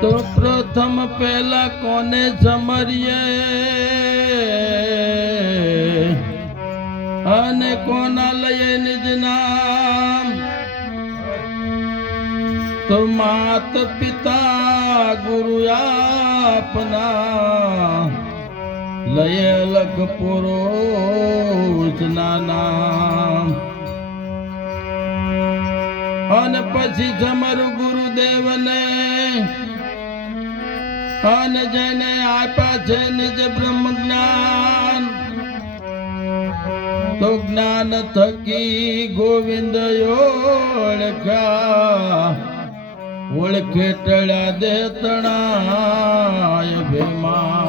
તો પ્રથમ પહેલા કોને જમરીએ? અને કોના લઈએ નિજ નામ? તો માત પિતા ગુરુ આપના લયે લખ પુરુષ નામ. અને પછી જમરું ગુરુદેવને જ્ઞાન. તો જ્ઞાન થકી ગોવિંદ ઓળખા ઓળખે ટળ્યા દે તણાય ભીમાન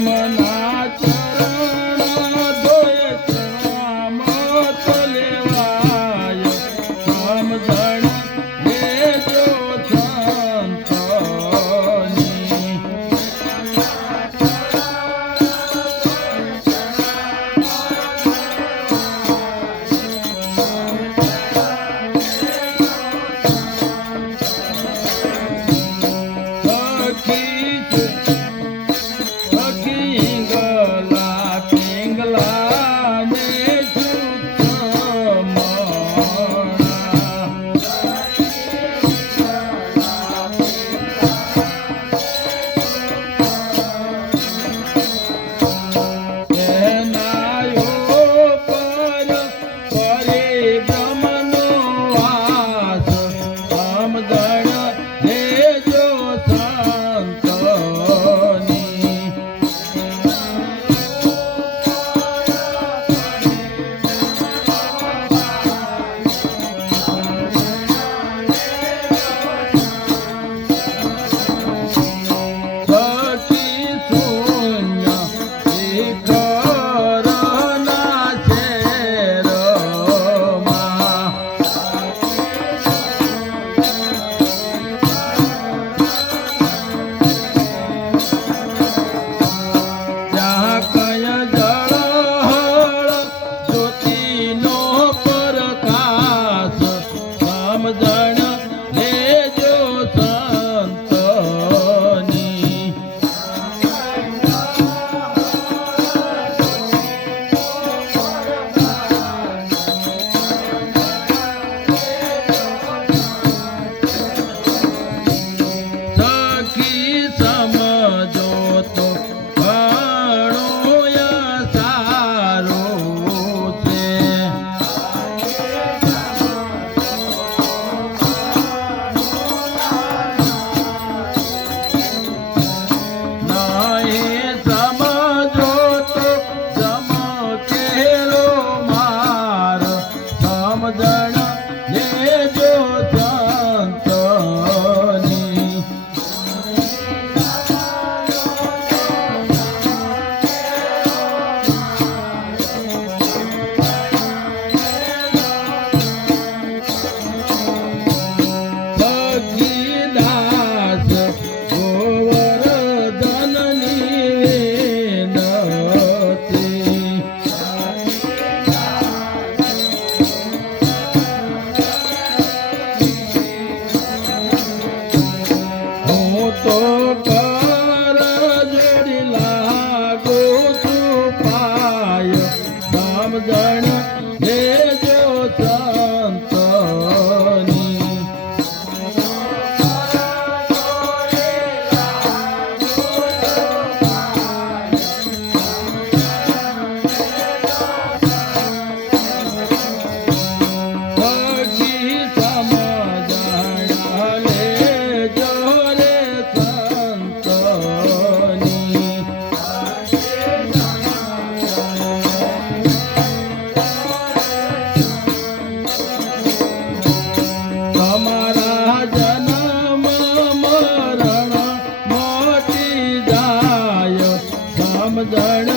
Mama. জানা হে जाने